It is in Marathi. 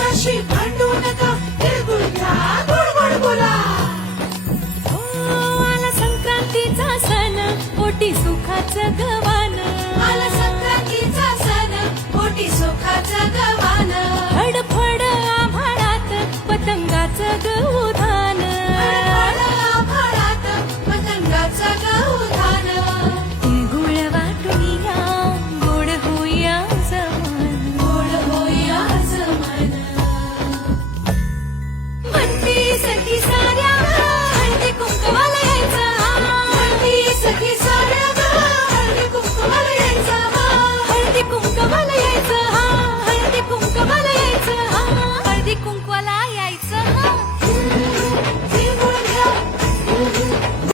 आयुष्याशी भांडू नका, तिळगुळ घ्या, गोड गोड बोला. आला संक्रांतीचा सण, पोटी सुखाचं